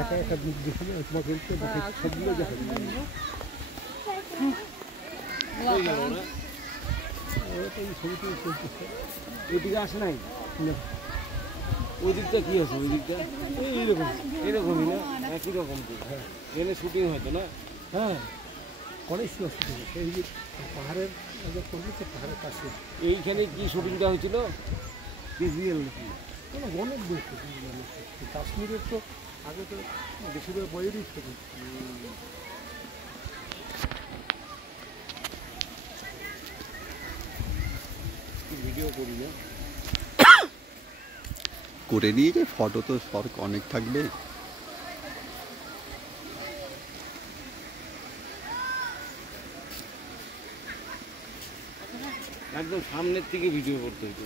একটা দিক দেখাবে তোমাকে সবগুলো দেখাবে ছবিটি চলতেছে। ওইদিকে আসে নাই না, ওই দিকটা কি আছে? ওই দিকটা এইরকম এরকমই না, একই রকম তো। হ্যাঁ, এখানে শুটিং হয়তো না? হ্যাঁ, অনেক সময় শুটিং হচ্ছে এই যে পাহাড়ের পাহাড়ের কাছে। এইখানে কি শুটিংটা হয়েছিল? কেজিএল নাকি? অনেক দূর কাশ্মীরের তো আগে তো বেশিরভাগ বইয়েরই ছবি। ভিডিও করি না, করে নিয়ে যে ফটো তো সব অনেক থাকবে। একদম সামনের থেকে ভিডিও করতে হতো।